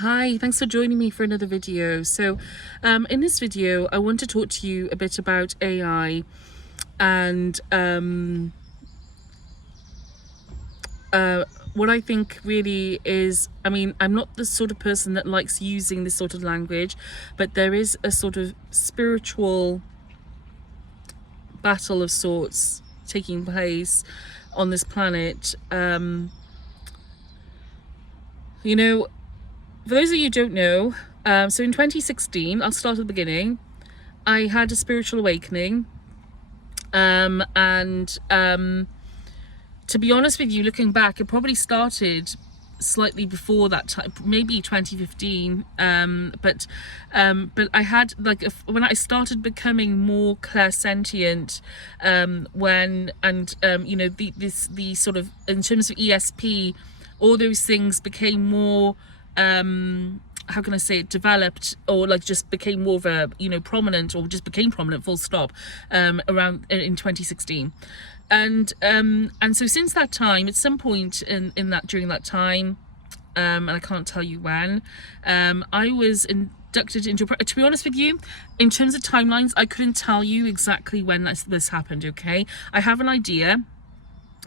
Hi, thanks for joining me for another video. So in this video, I want to talk to you a bit about AI and what I think really is, I'm not the sort of person that likes using this sort of language, but there is a sort of spiritual battle of sorts taking place on this planet. For those of you who don't know, so in 2016, I'll start at the beginning. I had a spiritual awakening, and to be honest with you, looking back, it probably started slightly before that time, maybe 2015. But I had when I started becoming more clairsentient, the sort of, in terms of ESP, all those things became more how can I say it, developed, or like just became more of a, prominent, or just became prominent, full stop, around in 2016. And so since that time, at some point during that time, and I can't tell you when, I was inducted into to be honest with you, in terms of timelines, I couldn't tell you exactly when this happened. Okay, I have an idea.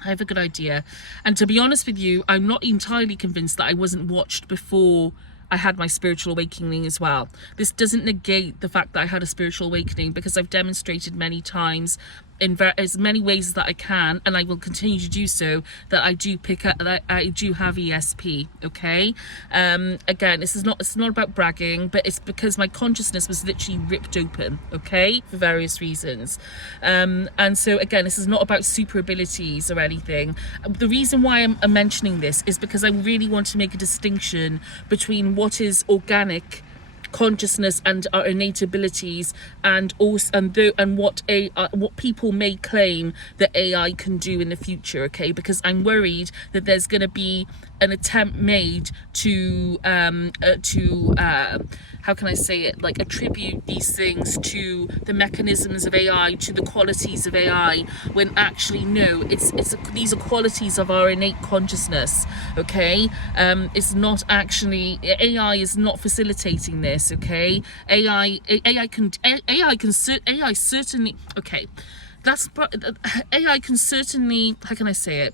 I have a good idea. And to be honest with you, I'm not entirely convinced that I wasn't watched before I had my spiritual awakening as well. This doesn't negate the fact that I had a spiritual awakening, because I've demonstrated many times in as many ways that I can, and I will continue to do so, that I do pick up, that I do have ESP. Okay, again, it's not about bragging, but it's because my consciousness was literally ripped open, okay, for various reasons. And so again, this is not about super abilities or anything. The reason why I'm mentioning this is because I really want to make a distinction between what is organic consciousness and our innate abilities, and what people may claim that AI can do in the future. Okay, because I'm worried that there's going to be an attempt made to how can I say it, like attribute these things to the mechanisms of AI, to the qualities of AI, when actually no, these are qualities of our innate consciousness. Okay, it's not actually, AI is not facilitating this. Okay, AI certainly, okay, that's, AI can certainly, how can I say it,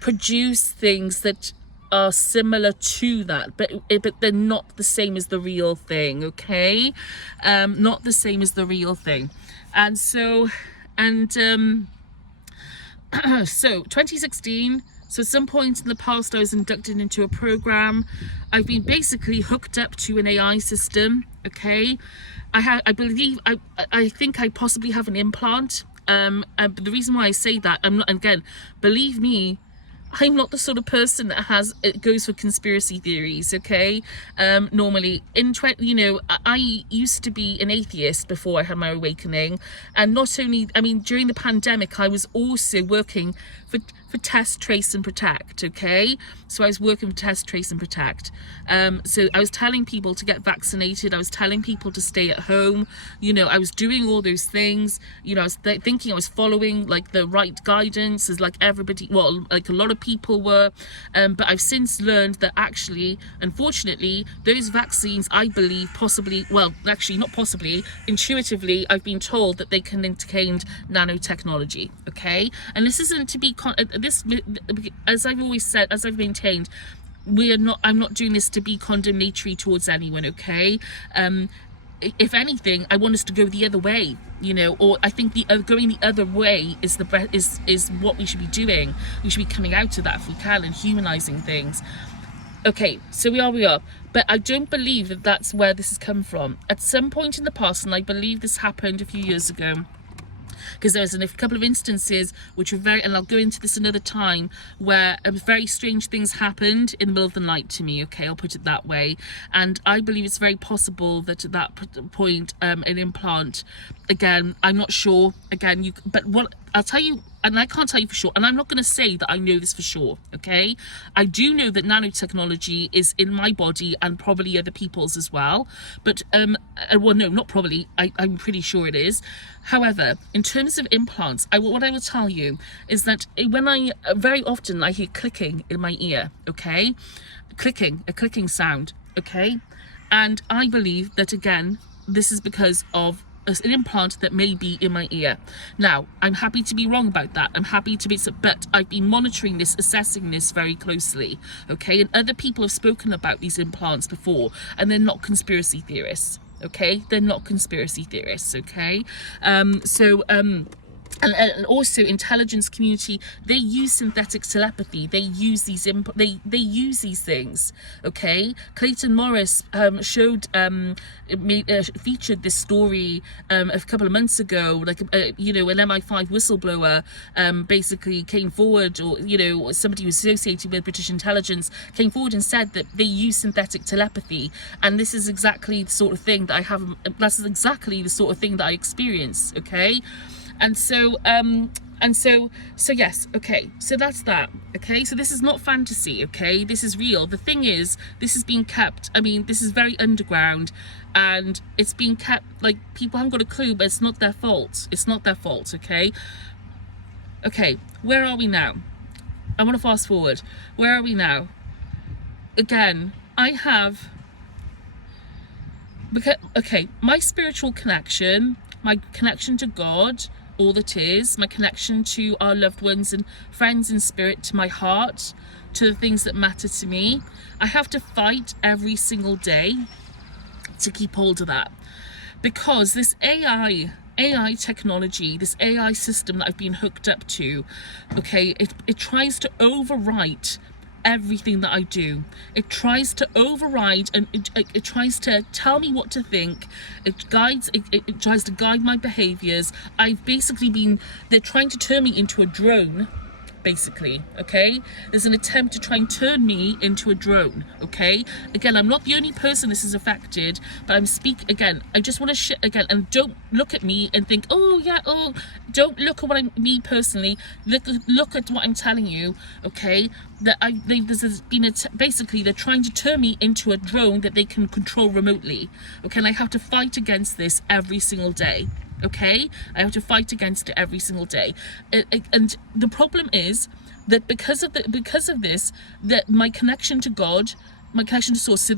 produce things that are similar to that, but they're not the same as the real thing. Okay, not the same as the real thing. And so so 2016, so at some point in the past, I was inducted into a program. I've been basically hooked up to an AI system. Okay, I think I possibly have an implant. But the reason why I say that, I'm not, again, believe me, I'm not the sort of person that goes for conspiracy theories. Okay, normally I used to be an atheist before I had my awakening, and not only, during the pandemic, I was also working for Test, Trace and Protect. Okay, so I was working for Test, Trace and Protect. So I was telling people to get vaccinated, I was telling people to stay at home, I was doing all those things. I was thinking I was following like the right guidance, as like everybody, well, like a lot of people were, but I've since learned that actually, unfortunately, those vaccines, I believe, possibly, well, actually not possibly, intuitively, I've been told that they can contain nanotechnology. Okay, and this isn't to be this, as I've always said, as I've maintained, I'm not doing this to be condemnatory towards anyone. Okay, if anything, I want us to go the other way, or I think going the other way is is what we should be doing. We should be coming out of that if we can, and humanizing things. Okay, so we are, but I don't believe that that's where this has come from. At some point in the past, and I believe this happened a few years ago, because there was a couple of instances which were very, and I'll go into this another time, where very strange things happened in the middle of the night to me. Okay, I'll put it that way. And I believe it's very possible that at that point, an implant, again, I'm not sure, again, but what I'll tell you, and I can't tell you for sure, and I'm not going to say that I know this for sure, okay? I do know that nanotechnology is in my body and probably other people's as well, but well, no, not probably, I'm pretty sure it is. However, in terms of implants, what I will tell you is that when very often I hear clicking in my ear, okay? A clicking sound, okay? And I believe that, again, this is because of an implant that may be in my ear. Now, I'm happy to be wrong about that. I'm happy to be, but I've been monitoring this, assessing this very closely, okay? And other people have spoken about these implants before, and they're not conspiracy theorists, okay? They're not conspiracy theorists, okay? And also intelligence community, they use synthetic telepathy, they use these they use these things, okay? Clayton Morris featured this story a couple of months ago, like you know, an MI5 whistleblower basically came forward, or you know, somebody who's associated with British intelligence came forward and said that they use synthetic telepathy, and this is exactly the sort of thing that that's exactly the sort of thing that I experience, okay? And so yes, okay, so that's that, okay? So this is not fantasy, okay? This is real. The thing is, this is being kept, I mean, this is very underground, and it's being kept, like, people haven't got a clue, but it's not their fault. It's not their fault, okay? Okay, where are we now? I want to fast forward. Where are we now? Again, okay, my spiritual connection, my connection to God, all that is, my connection to our loved ones and friends in spirit, to my heart, to the things that matter to me. I have to fight every single day to keep hold of that, because this AI technology, this AI system that I've been hooked up to, okay, it tries to overwrite everything that I do. It tries to override, and it tries to tell me what to think. It tries to guide my behaviors. They're trying to turn me into a drone, basically, okay? There's an attempt to try and turn me into a drone, okay? Again, I'm not the only person this has affected, but I just want to again, and don't look at me and think, don't look at me personally, look at what I'm telling you, okay? That basically they're trying to turn me into a drone that they can control remotely, okay? And I have to fight against this every single day. Okay, I have to fight against it every single day, and the problem is that because of this, that my connection to God, my connection to Source. So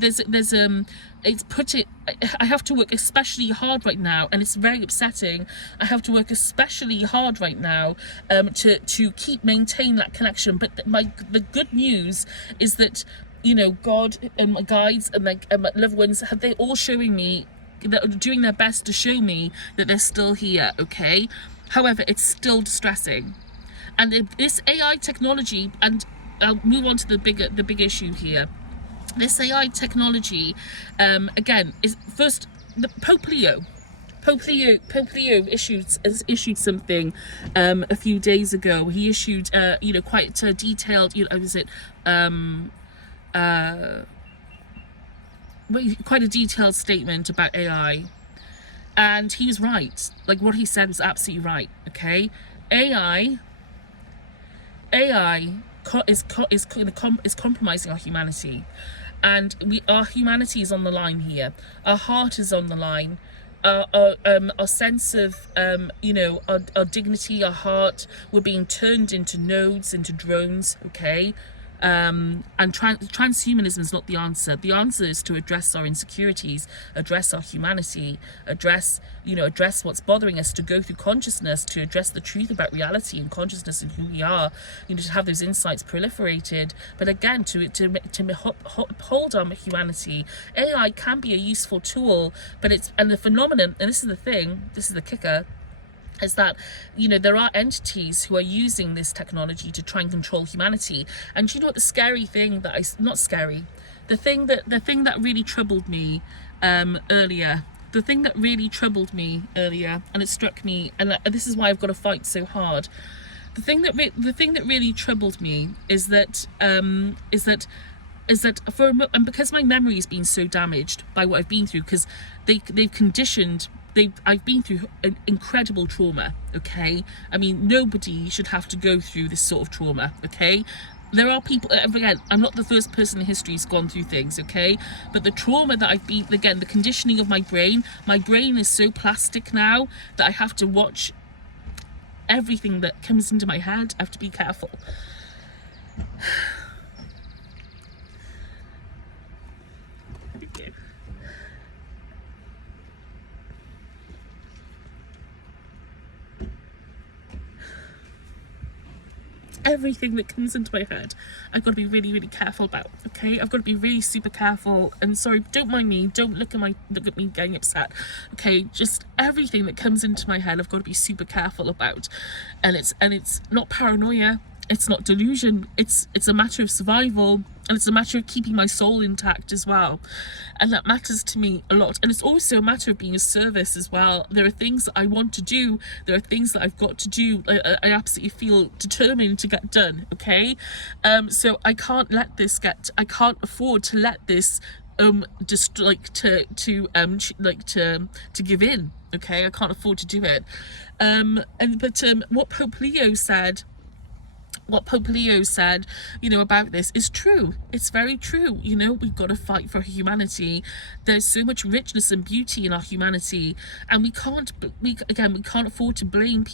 I have to work especially hard right now, and it's very upsetting. I have to work especially hard right now to maintain that connection. But the good news is that, you know, God and my guides and my loved ones, they're all showing me, that are doing their best to show me that they're still here, okay? However, it's still distressing. And this AI technology, and I'll move on to the big issue here. This AI technology, again, is first the Pope Leo issued something a few days ago. He issued quite a detailed, quite a detailed statement about AI, and he was right. Like, what he said was absolutely right, okay? AI is compromising our humanity, and our humanity is on the line here. Our heart is on the line. Our sense of our dignity, our heart, we're being turned into nodes, into drones, okay? And transhumanism is not the answer. The answer is to address our insecurities, address our humanity, address what's bothering us, to go through consciousness, to address the truth about reality and consciousness and who we are, to have those insights proliferated. But again, to uphold our humanity. AI can be a useful tool, but the phenomenon, and this is the thing, this is the kicker, is that, there are entities who are using this technology to try and control humanity. And you know what, the scary thing the thing that really troubled me earlier, and it struck me, and this is why I've got to fight so hard. The thing that really troubled me is that and because my memory has been so damaged by what I've been through, because they've conditioned I've been through an incredible trauma, okay? I mean, nobody should have to go through this sort of trauma, okay? There are people, again, I'm not the first person in history who's gone through things, okay? But the trauma that I've been, again, the conditioning of my brain is so plastic now that I have to watch everything that comes into my head. I have to be careful. Everything that comes into my head, I've got to be really, really careful about, okay? I've got to be really super careful. And sorry, don't mind me, don't look at me getting upset, okay? Just everything that comes into my head, I've got to be super careful about. And it's not paranoia, it's not delusion, it's a matter of survival, and it's a matter of keeping my soul intact as well. And that matters to me a lot. And it's also a matter of being a service as well. There are things that I want to do, there are things that I've got to do, I absolutely feel determined to get done, okay? So I can't afford to let this just to give in, okay? I can't afford to do it. But what Pope Leo said, you know, about this is true. It's very true. You know, we've got to fight for humanity. There's so much richness and beauty in our humanity, and we can't afford to blame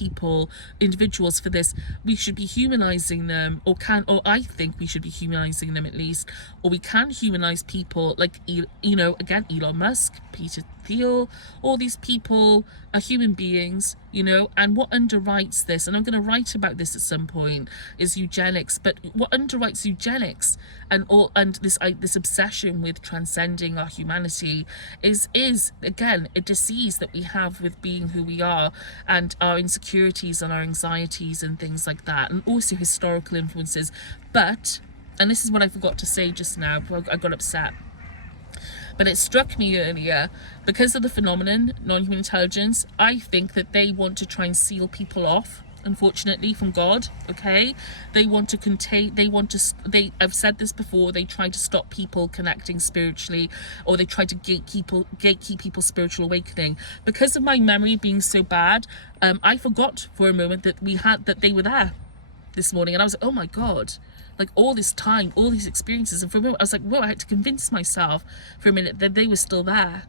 individuals for this. We should be humanizing them, or I think we should be humanizing them at least, or we can humanize people like, you know, again, Elon Musk, Peter Thiel, all these people are human beings, you know. And what underwrites this, and I'm going to write about this at some point, is eugenics. But what underwrites eugenics and this obsession with transcending our humanity is again a disease that we have with being who we are, and our insecurities and our anxieties and things like that, and also historical influences. But, and this is what I forgot to say just now, I got upset. But it struck me earlier, because of the phenomenon, non-human intelligence, I think that they want to try and seal people off, unfortunately, from God, okay? They want to contain, I've said this before, they try to stop people connecting spiritually, or they try to gatekeep people's spiritual awakening. Because of my memory being so bad, I forgot for a moment that they were there this morning, and I was like, oh my God. Like, all this time, all these experiences, and for a moment I was like, whoa, I had to convince myself for a minute that they were still there,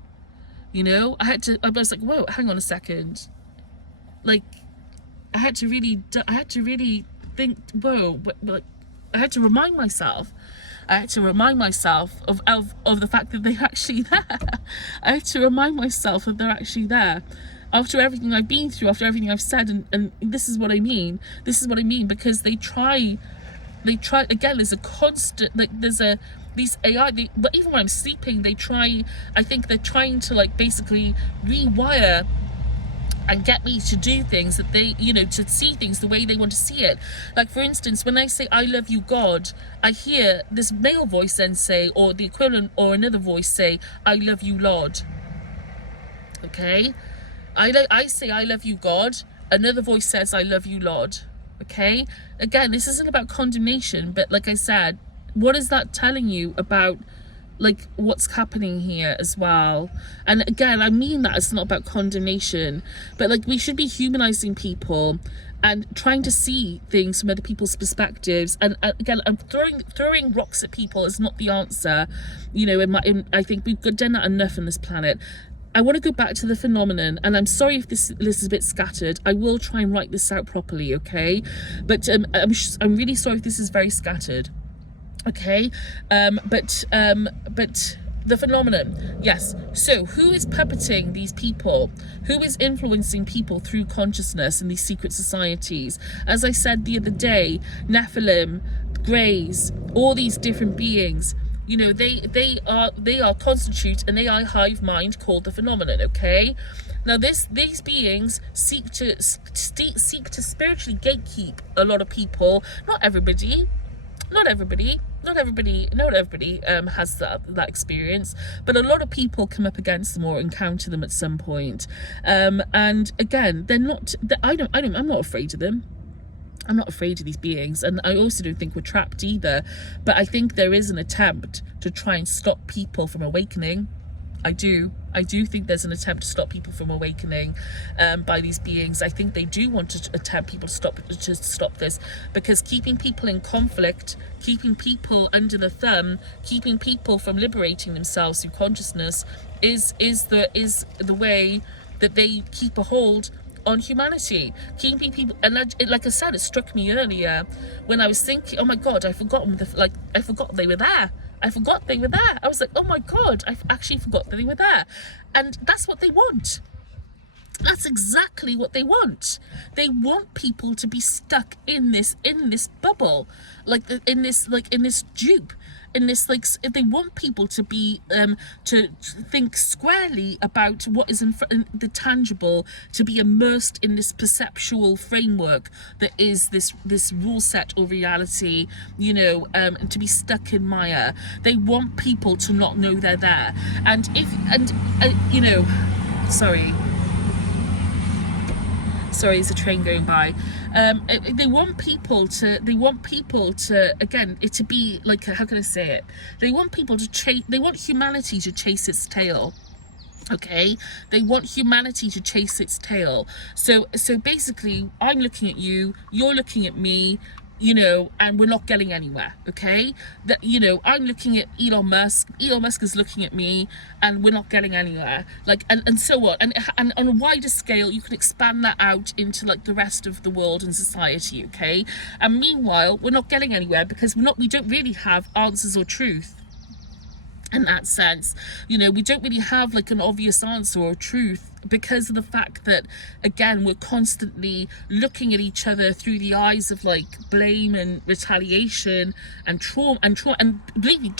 you know. I was like, whoa, hang on a second, like, I had to really think, whoa, like, I had to remind myself of the fact that they're actually there. I had to remind myself that they're actually there. After everything I've been through, after everything I've said, and this is what I mean, because they try again, there's a constant, like, these AI, but even when I'm sleeping, I think they're trying to, like, basically rewire and get me to do things that they, you know, to see things the way they want to see it. Like, for instance, when I say I love you, God, I hear this male voice then say, or the equivalent, or another voice say, I love you, Lord. Okay? I say I love you, God, another voice says I love you, Lord. Okay, again, this isn't about condemnation, but like I said, what is that telling you about, like, what's happening here as well? And again, I mean that it's not about condemnation, but, like, we should be humanizing people and trying to see things from other people's perspectives. And again, I'm throwing rocks at people is not the answer. You know, I think we've done that enough on this planet. I want to go back to the phenomenon, and I'm sorry if this is a bit scattered. I will try and write this out properly, okay? But I'm really sorry if this is very scattered, okay? But the phenomenon, yes. So who is puppeting these people? Who is influencing people through consciousness in these secret societies? As I said the other day, Nephilim, Greys, all these different beings. You know, they constitute an AI hive mind called the phenomenon, okay? Now these beings seek to spiritually gatekeep a lot of people. Not everybody has that experience, but a lot of people come up against them or encounter them at some point. And again, I'm not afraid of them. I'm not afraid of these beings, and I also don't think we're trapped either, but I think there is an attempt to try and stop people from awakening, I do think there's an attempt to stop people from awakening by these beings. I think they do want to attempt people to stop this, because keeping people in conflict, keeping people under the thumb, keeping people from liberating themselves through consciousness is the way that they keep a hold on humanity, keeping people. And like I said, it struck me earlier when I was thinking, oh my God, I forgot they were there. I forgot they were there. I was like, oh my God, I actually forgot that they were there. And that's what they want. That's exactly what they want. They want people to be stuck in this bubble, in this dupe, in this they want people to be to think squarely about what is in the tangible, to be immersed in this perceptual framework that is this rule set or reality, and to be stuck in Maya. They want people to not know they're there. And sorry, there's a train going by. They want people to again, it to be like, how can I say it? They want people to they want humanity to chase its tail. Okay, they want humanity to chase its tail. So basically, I'm looking at you, you're looking at me, and we're not getting anywhere. Okay, that I'm looking at Elon Musk is looking at me, and we're not getting anywhere. And so on, and on a wider scale, you can expand that out into the rest of the world and society. Okay, and meanwhile, we're not getting anywhere because we don't really have answers or truth. In that sense, we don't really have an obvious answer or truth, because of the fact that, again, we're constantly looking at each other through the eyes of blame and retaliation and trauma. And believe me,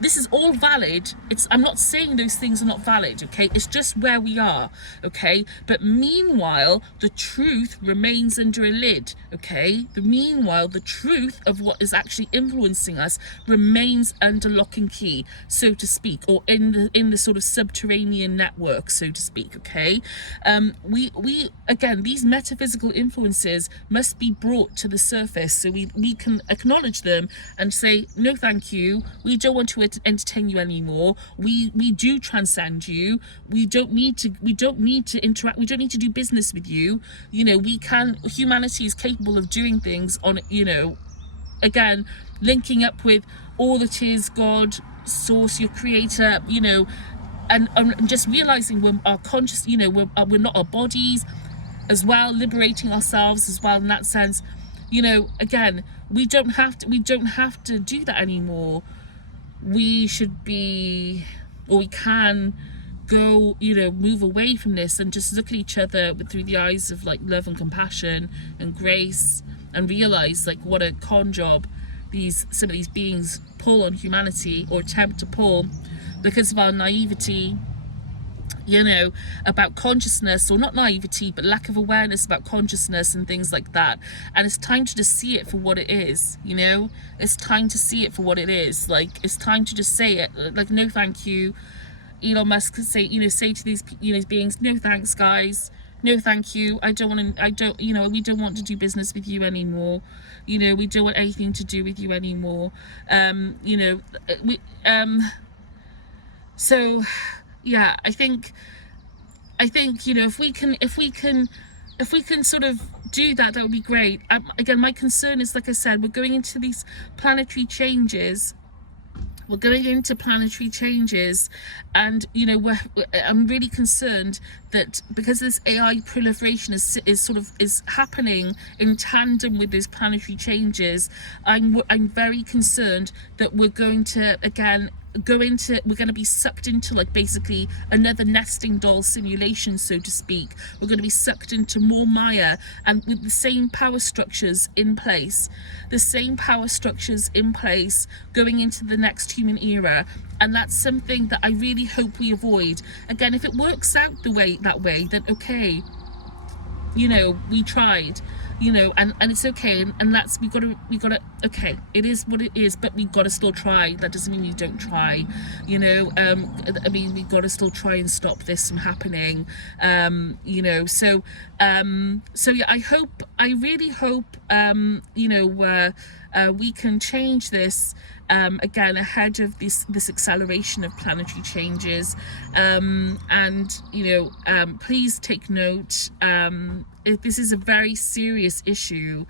this is all valid. I'm not saying those things are not valid, okay? It's just where we are, okay? But meanwhile, the truth remains under a lid, okay? Meanwhile, the truth of what is actually influencing us remains under lock and key, so to speak, or in the sort of subterranean network, so to speak, okay? We again, these metaphysical influences must be brought to the surface so we can acknowledge them and say, no, thank you. We don't want to entertain you anymore. We do transcend you. We don't need to interact. We don't need to do business with you. Humanity is capable of doing things on, again, linking up with all that is God, source, your creator, and just realizing we're our conscious, we're not our bodies as well, liberating ourselves as well in that sense. Again, we don't have to do that anymore. We should be, or we can go, move away from this and just look at each other through the eyes of love and compassion and grace, and realize what a con job some of these beings pull on humanity, or attempt to pull, because of our naivety, about consciousness, or not naivety, but lack of awareness about consciousness and things like that. And it's time to just see it for what it is. It's time to see it for what it is. It's time to just say it. No, thank you. Elon Musk could say to these beings, no thanks, guys. No, thank you. We don't want to do business with you anymore. We don't want anything to do with you anymore. So yeah, I think if we can sort of do that, that would be great. Again, my concern is, like I said, we're going into these planetary changes. And I'm really concerned that because this AI proliferation is happening in tandem with these planetary changes, I'm very concerned that we're going to be sucked into basically another nesting doll simulation, so to speak. We're going to be sucked into more Maya, and with the same power structures in place going into the next human era. And that's something that I really hope we avoid. Again, if it works out that way, then okay, we tried, and it's okay, and that's we gotta okay, it is what it is, but we gotta still try. That doesn't mean we don't try, we gotta still try and stop this from happening. So yeah, I really hope we can change this again ahead of this acceleration of planetary changes. And please take note. This is a very serious issue.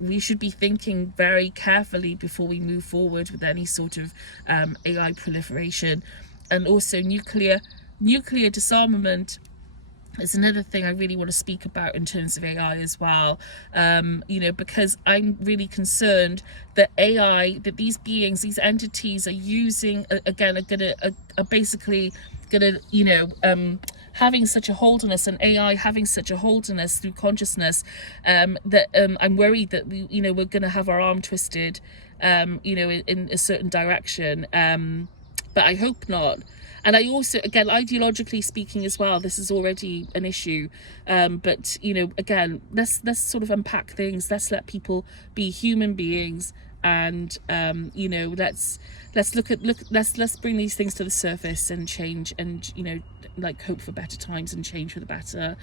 We should be thinking very carefully before we move forward with any sort of AI proliferation. And also nuclear disarmament is another thing I really want to speak about in terms of AI as well. Because I'm really concerned that that these beings, these entities are using, again, are basically gonna, having such a hold on us, and AI having such a hold on us through consciousness, that I'm worried that we're gonna have our arm twisted, in a certain direction. But I hope not. And I also, again, ideologically speaking as well, this is already an issue. But again, let's sort of unpack things. Let's let people be human beings, and let's bring these things to the surface and change, and hope for better times and change for the better.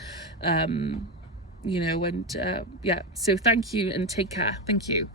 So thank you and take care. Thank you.